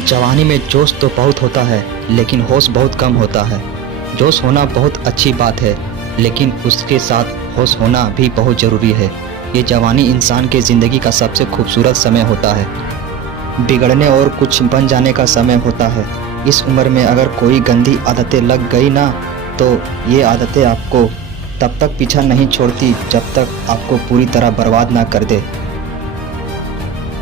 जवानी में जोश तो बहुत होता है, लेकिन होश बहुत कम होता है। जोश होना बहुत अच्छी बात है, लेकिन उसके साथ होश होना भी बहुत ज़रूरी है। ये जवानी इंसान के ज़िंदगी का सबसे खूबसूरत समय होता है। बिगड़ने और कुछ बन जाने का समय होता है। इस उम्र में अगर कोई गंदी आदतें लग गई ना, तो ये आदतें आपको तब तक पीछा नहीं छोड़ती जब तक आपको पूरी तरह बर्बाद ना कर दे।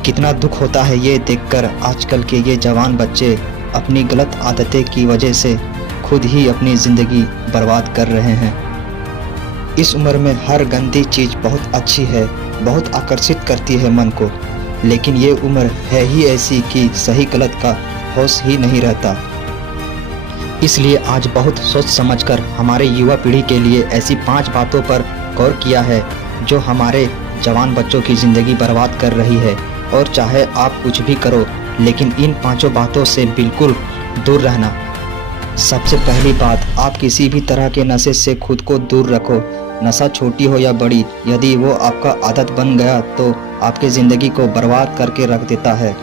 कितना दुख होता है ये देखकर आजकल के ये जवान बच्चे अपनी गलत आदतें की वजह से खुद ही अपनी ज़िंदगी बर्बाद कर रहे हैं। इस उम्र में हर गंदी चीज़ बहुत अच्छी है, बहुत आकर्षित करती है मन को, लेकिन ये उम्र है ही ऐसी कि सही गलत का होश ही नहीं रहता। इसलिए आज बहुत सोच समझकर हमारे युवा पीढ़ी के लिए ऐसी 5 बातों पर गौर किया है जो हमारे जवान बच्चों की ज़िंदगी बर्बाद कर रही है। और चाहे आप कुछ भी करो, लेकिन इन 5 बातों से बिल्कुल दूर रहना। सबसे पहली बात, आप किसी भी तरह के नशे से खुद को दूर रखो। नशा छोटी हो या बड़ी, यदि वो आपका आदत बन गया तो आपकी ज़िंदगी को बर्बाद करके रख देता है।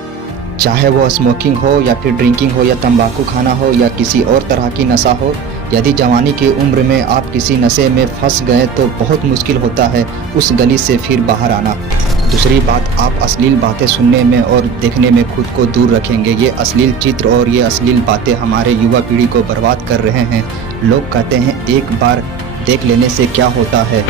चाहे वो स्मोकिंग हो या फिर ड्रिंकिंग हो या तंबाकू खाना हो या किसी और तरह की नशा हो। यदि जवानी की उम्र में आप किसी नशे में फंस गए तो बहुत मुश्किल होता है उस गली से फिर बाहर आना। दूसरी बात, आप अश्लील बातें सुनने में और देखने में खुद को दूर रखेंगे। ये अश्लील चित्र और ये अश्लील बातें हमारे युवा पीढ़ी को बर्बाद कर रहे हैं। लोग कहते हैं एक बार देख लेने से क्या होता है।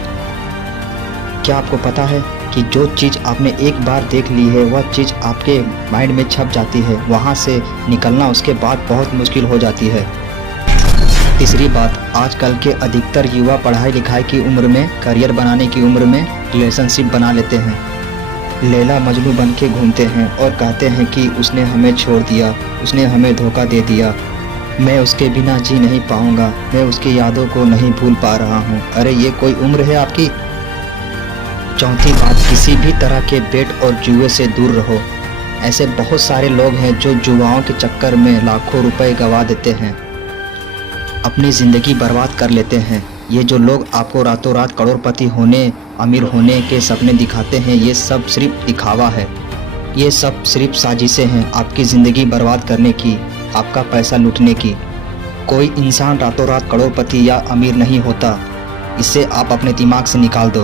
क्या आपको पता है कि जो चीज़ आपने एक बार देख ली है वह चीज़ आपके माइंड में छप जाती है, वहाँ से निकलना उसके बाद बहुत मुश्किल हो जाती है। तीसरी बात, आजकल के अधिकतर युवा पढ़ाई लिखाई की उम्र में, करियर बनाने की उम्र में रिलेशनशिप बना लेते हैं। लैला मजनू बन के घूमते हैं और कहते हैं कि उसने हमें छोड़ दिया, उसने हमें धोखा दे दिया, मैं उसके बिना जी नहीं पाऊँगा, मैं उसकी यादों को नहीं भूल पा रहा हूँ। अरे ये कोई उम्र है आपकी? चौथी बात, किसी भी तरह के बेट और जुए से दूर रहो। ऐसे बहुत सारे लोग हैं जो जुआओं के चक्कर में लाखों रुपए गंवा देते हैं, अपनी ज़िंदगी बर्बाद कर लेते हैं। ये जो लोग आपको रातों रात करोड़पति होने, अमीर होने के सपने दिखाते हैं, ये सब सिर्फ दिखावा है। ये सब सिर्फ साजिशें हैं आपकी ज़िंदगी बर्बाद करने की, आपका पैसा लूटने की। कोई इंसान रातों रात करोड़पति या अमीर नहीं होता, इसे आप अपने दिमाग से निकाल दो।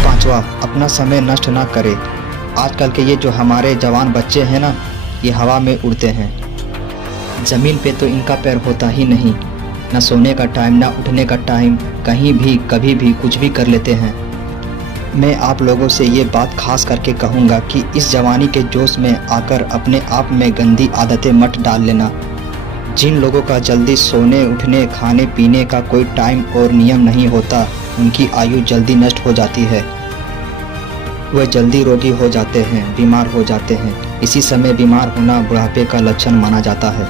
पांचवा, अपना समय नष्ट ना करें। आजकल के ये जो हमारे जवान बच्चे हैं ना, ये हवा में उड़ते हैं, ज़मीन पे तो इनका पैर होता ही नहीं। ना सोने का टाइम, ना उठने का टाइम, कहीं भी कभी भी कुछ भी कर लेते हैं। मैं आप लोगों से ये बात खास करके कहूँगा कि इस जवानी के जोश में आकर अपने आप में गंदी आदतें मत डाल लेना। जिन लोगों का जल्दी सोने, उठने, खाने पीने का कोई टाइम और नियम नहीं होता, उनकी आयु जल्दी नष्ट हो जाती है। वह जल्दी रोगी हो जाते हैं, बीमार हो जाते हैं। इसी समय बीमार होना बुढ़ापे का लक्षण माना जाता है।